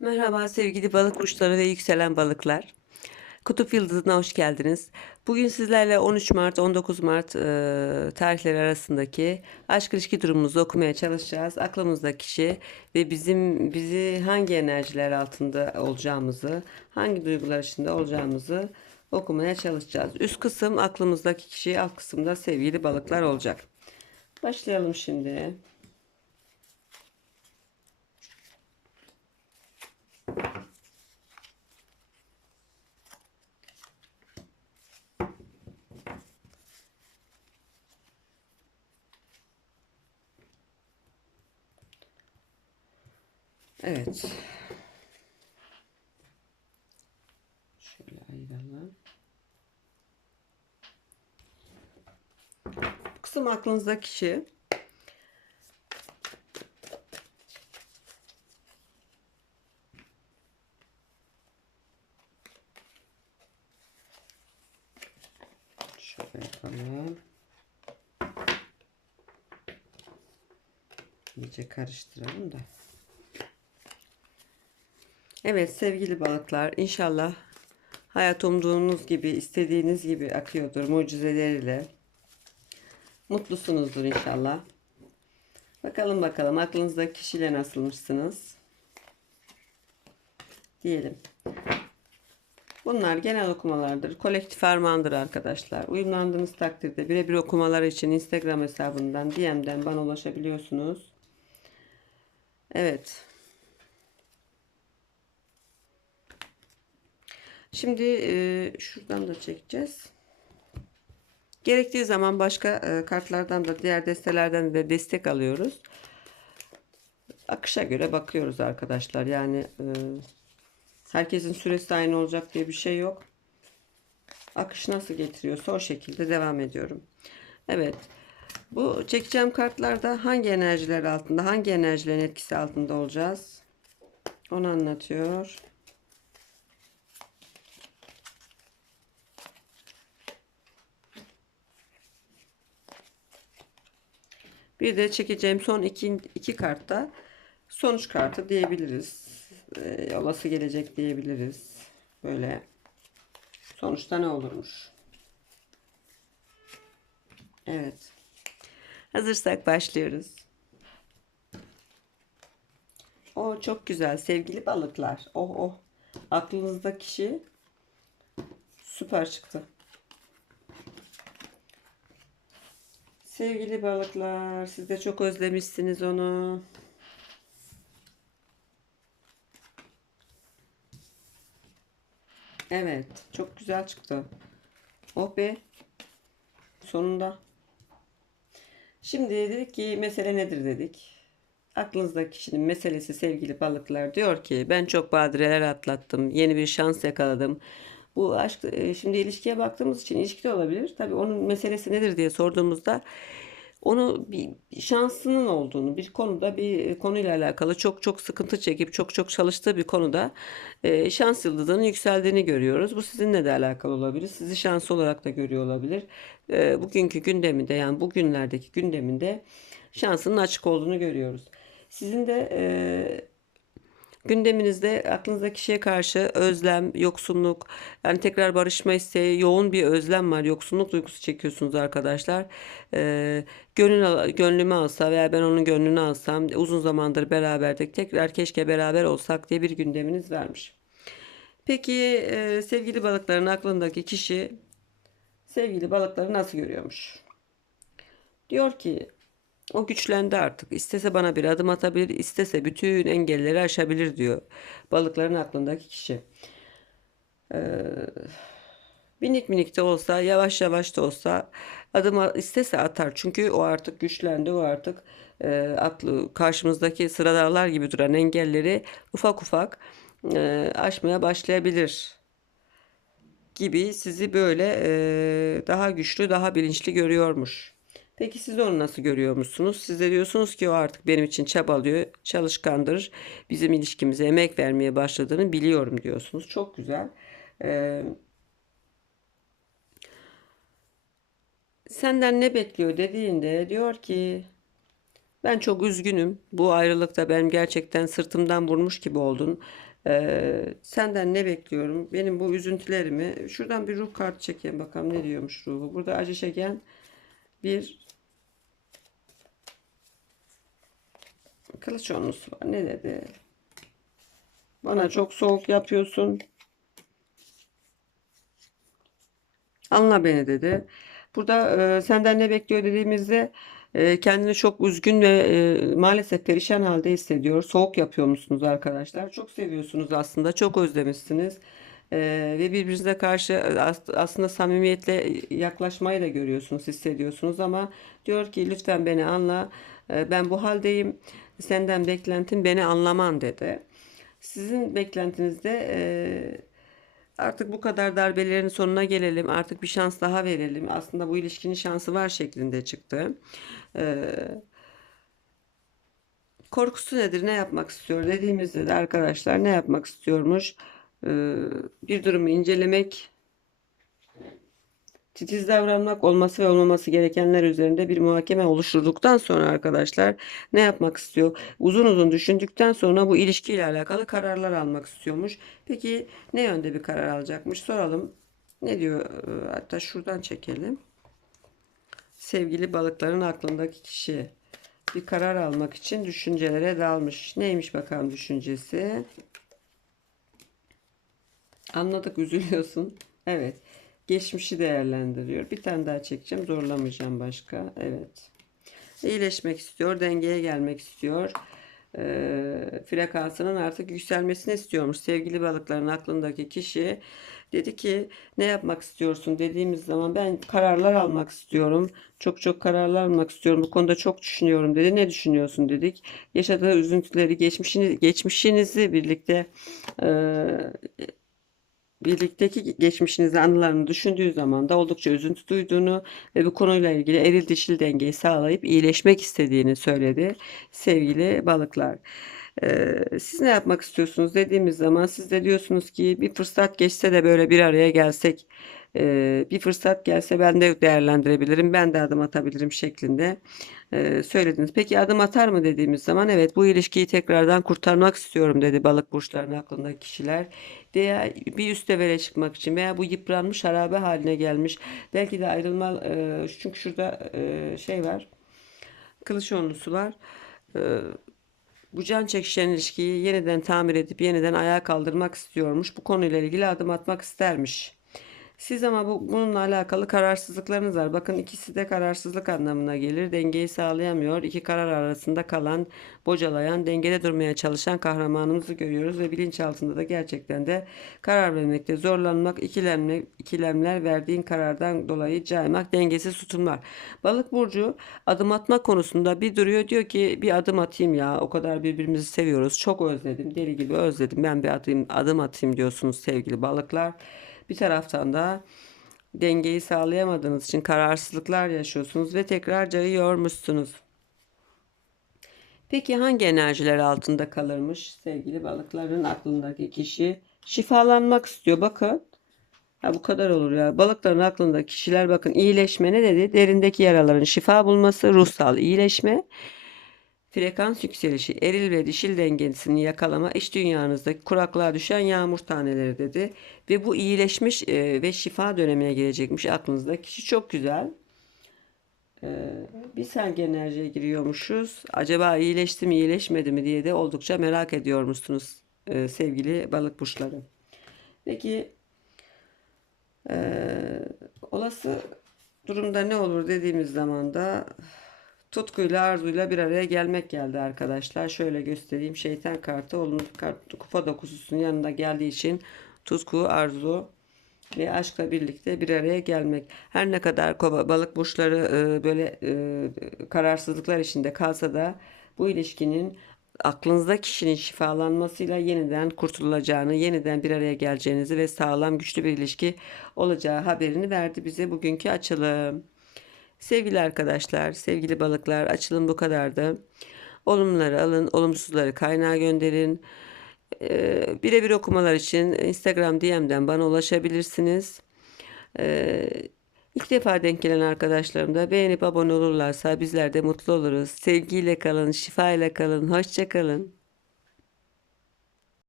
Merhaba sevgili balık burçları ve yükselen balıklar. Kutup Yıldızı'na hoş geldiniz. Bugün sizlerle 13 Mart 19 Mart e, tarihleri arasındaki aşk ilişki durumumuzu okumaya çalışacağız. Aklımızdaki kişi ve bizim bizi hangi enerjiler altında olacağımızı, hangi duygular içinde olacağımızı okumaya çalışacağız. Üst kısım aklımızdaki kişi, alt kısımda sevgili balıklar olacak. Başlayalım şimdi. Evet. Şöyle ayıralım. Bu kısım aklınızdaki kişi. Şöyle yapalım. İyice karıştıralım da. Evet sevgili balıklar inşallah hayat umduğunuz gibi istediğiniz gibi akıyordur mucizeleriyle. Mutlusunuzdur inşallah. Bakalım bakalım aklınızdaki kişiyle nasılmışsınız? Diyelim. Bunlar genel okumalardır. Kolektif armağandır arkadaşlar. Uyumlandığınız takdirde birebir okumalar için Instagram hesabından DM'den bana ulaşabiliyorsunuz. Evet. Şimdi e, şuradan da çekeceğiz. Gerektiği zaman başka e, kartlardan da diğer destelerden de destek alıyoruz. Akışa göre bakıyoruz arkadaşlar. Yani e, herkesin süresi aynı olacak diye bir şey yok. Akış nasıl getiriyorsa o şekilde devam ediyorum. Evet. Bu çekeceğim kartlarda hangi enerjiler altında, hangi enerjilerin etkisi altında olacağız? Onu anlatıyor. Bir de çekeceğim son iki, iki kartta sonuç kartı diyebiliriz. Ee, olası gelecek diyebiliriz. Böyle sonuçta ne olurmuş? Evet. Hazırsak başlıyoruz. O çok güzel sevgili balıklar. Oh oh. Aklınızda kişi süper çıktı. Sevgili balıklar, siz de çok özlemişsiniz onu. Evet, çok güzel çıktı. Oh be. Sonunda. Şimdi dedik ki mesele nedir dedik. Aklınızdaki kişinin meselesi sevgili balıklar diyor ki ben çok badireler atlattım. Yeni bir şans yakaladım. Bu aşk e, şimdi ilişkiye baktığımız için ilişki de olabilir. Tabii onun meselesi nedir diye sorduğumuzda onu bir şansının olduğunu bir konuda bir konuyla alakalı çok çok sıkıntı çekip çok çok çalıştığı bir konuda e, şans yıldızının yükseldiğini görüyoruz. Bu sizinle de alakalı olabilir. Sizi şans olarak da görüyor olabilir. E, bugünkü gündeminde yani bugünlerdeki gündeminde şansının açık olduğunu görüyoruz. Sizin de e, gündeminizde aklınızdaki kişiye karşı özlem, yoksunluk, yani tekrar barışma isteği, yoğun bir özlem var. Yoksunluk duygusu çekiyorsunuz arkadaşlar. Ee, gönül gönlümü alsa veya ben onun gönlünü alsam uzun zamandır beraberdik. Tekrar keşke beraber olsak diye bir gündeminiz varmış. Peki e, sevgili balıkların aklındaki kişi sevgili balıkları nasıl görüyormuş? Diyor ki o güçlendi artık. İstese bana bir adım atabilir, istese bütün engelleri aşabilir diyor. Balıkların aklındaki kişi. Ee, minik minik de olsa, yavaş yavaş da olsa adım istese atar. Çünkü o artık güçlendi, o artık e, aklı karşımızdaki sıradarlar gibi duran engelleri ufak ufak e, aşmaya başlayabilir gibi sizi böyle e, daha güçlü, daha bilinçli görüyormuş. Peki siz onu nasıl görüyormuşsunuz? Siz de diyorsunuz ki o artık benim için çabalıyor, çalışkandır. Bizim ilişkimize emek vermeye başladığını biliyorum diyorsunuz. Çok güzel. Ee, senden ne bekliyor dediğinde diyor ki Ben çok üzgünüm. Bu ayrılıkta benim gerçekten sırtımdan vurmuş gibi oldun. Ee, senden ne bekliyorum? Benim bu üzüntülerimi şuradan bir ruh kartı çekeyim bakalım ne diyormuş ruhu. Burada acı çeken bir kılıç onlusu var. Ne dedi? Bana çok soğuk yapıyorsun. Anla beni dedi. Burada e, senden ne bekliyor dediğimizde e, kendini çok üzgün ve e, maalesef perişan halde hissediyor. Soğuk yapıyor musunuz arkadaşlar? Çok seviyorsunuz aslında. Çok özlemişsiniz. E, ve birbirinize karşı e, as- aslında samimiyetle yaklaşmayı da görüyorsunuz, hissediyorsunuz ama diyor ki lütfen beni anla. E, ben bu haldeyim. Senden beklentim beni anlaman dedi. Sizin beklentinizde e, Artık bu kadar darbelerin sonuna gelelim. Artık bir şans daha verelim. Aslında bu ilişkinin şansı var şeklinde çıktı. Ee, korkusu nedir? Ne yapmak istiyor? Dediğimizde de arkadaşlar ne yapmak istiyormuş? Ee, bir durumu incelemek, titiz davranmak, olması ve olmaması gerekenler üzerinde bir muhakeme oluşturduktan sonra arkadaşlar ne yapmak istiyor? Uzun uzun düşündükten sonra bu ilişkiyle alakalı kararlar almak istiyormuş. Peki ne yönde bir karar alacakmış? Soralım. Ne diyor? Ee, Hatta şuradan çekelim. Sevgili balıkların aklındaki kişi bir karar almak için düşüncelere dalmış. Neymiş bakalım düşüncesi? Anladık üzülüyorsun. Evet. Geçmişi değerlendiriyor. Bir tane daha çekeceğim. Zorlamayacağım başka. Evet. İyileşmek istiyor. Dengeye gelmek istiyor. Ee, frekansının artık yükselmesini istiyormuş. Sevgili balıkların aklındaki kişi dedi ki ne yapmak istiyorsun dediğimiz zaman ben kararlar almak istiyorum. Çok çok kararlar almak istiyorum. Bu konuda çok düşünüyorum dedi. Ne düşünüyorsun dedik. Yaşadığı üzüntüleri, geçmişini, geçmişinizi birlikte e, birlikteki geçmişinizi, anılarını düşündüğü zaman da oldukça üzüntü duyduğunu ve bu konuyla ilgili eril dişil dengeyi sağlayıp iyileşmek istediğini söyledi sevgili balıklar. Ee, siz ne yapmak istiyorsunuz dediğimiz zaman siz de diyorsunuz ki bir fırsat geçse de böyle bir araya gelsek e, bir fırsat gelse ben de değerlendirebilirim ben de adım atabilirim şeklinde e, söylediniz. Peki adım atar mı dediğimiz zaman evet bu ilişkiyi tekrardan kurtarmak istiyorum dedi balık burçlarının aklındaki kişiler. Veya bir üst levele çıkmak için veya bu yıpranmış harabe haline gelmiş. Belki de ayrılma e, çünkü şurada e, şey var. Kılıç onlusu var. E, bu can çekişen ilişkiyi yeniden tamir edip yeniden ayağa kaldırmak istiyormuş. Bu konuyla ilgili adım atmak istermiş. Siz ama bu, bununla alakalı kararsızlıklarınız var. Bakın ikisi de kararsızlık anlamına gelir. Dengeyi sağlayamıyor. İki karar arasında kalan, bocalayan, dengede durmaya çalışan kahramanımızı görüyoruz ve bilinçaltında da gerçekten de karar vermekte zorlanmak, ikilemler, ikilemler verdiğin karardan dolayı caymak, dengesiz tutunmak. Balık burcu adım atma konusunda bir duruyor diyor ki bir adım atayım ya. O kadar birbirimizi seviyoruz. Çok özledim. Deli gibi özledim. Ben bir adım, adım atayım diyorsunuz sevgili balıklar. Bir taraftan da dengeyi sağlayamadığınız için kararsızlıklar yaşıyorsunuz ve tekrar cayıyormuşsunuz. Peki hangi enerjiler altında kalırmış sevgili balıkların aklındaki kişi? Şifalanmak istiyor. Bakın. Ha bu kadar olur ya. Balıkların aklında kişiler bakın iyileşme ne dedi? Derindeki yaraların şifa bulması, ruhsal iyileşme, frekans yükselişi, eril ve dişil dengesini yakalama, iç dünyanızdaki kuraklığa düşen yağmur taneleri dedi. Ve bu iyileşmiş e, ve şifa dönemine gelecekmiş aklınızda. Kişi çok güzel. E, biz hangi enerjiye giriyormuşuz? Acaba iyileşti mi iyileşmedi mi diye de oldukça merak ediyormuşsunuz e, sevgili balık burçları. Peki ee, olası durumda ne olur dediğimiz zaman da tutkuyla arzuyla bir araya gelmek geldi arkadaşlar. Şöyle göstereyim. Şeytan kartı olumlu kart kupa dokuzusunun yanında geldiği için tutku, arzu ve aşkla birlikte bir araya gelmek. Her ne kadar kova, balık burçları e, böyle e, kararsızlıklar içinde kalsa da bu ilişkinin aklınızda kişinin şifalanmasıyla yeniden kurtulacağını, yeniden bir araya geleceğinizi ve sağlam güçlü bir ilişki olacağı haberini verdi bize bugünkü açılım. Sevgili arkadaşlar, sevgili balıklar açılım bu kadardı. Olumluları alın, olumsuzları kaynağa gönderin. Ee, birebir okumalar için Instagram DM'den bana ulaşabilirsiniz. Ee, İlk defa denk gelen arkadaşlarım da beğenip abone olurlarsa bizler de mutlu oluruz. Sevgiyle kalın, şifa ile kalın, hoşça kalın.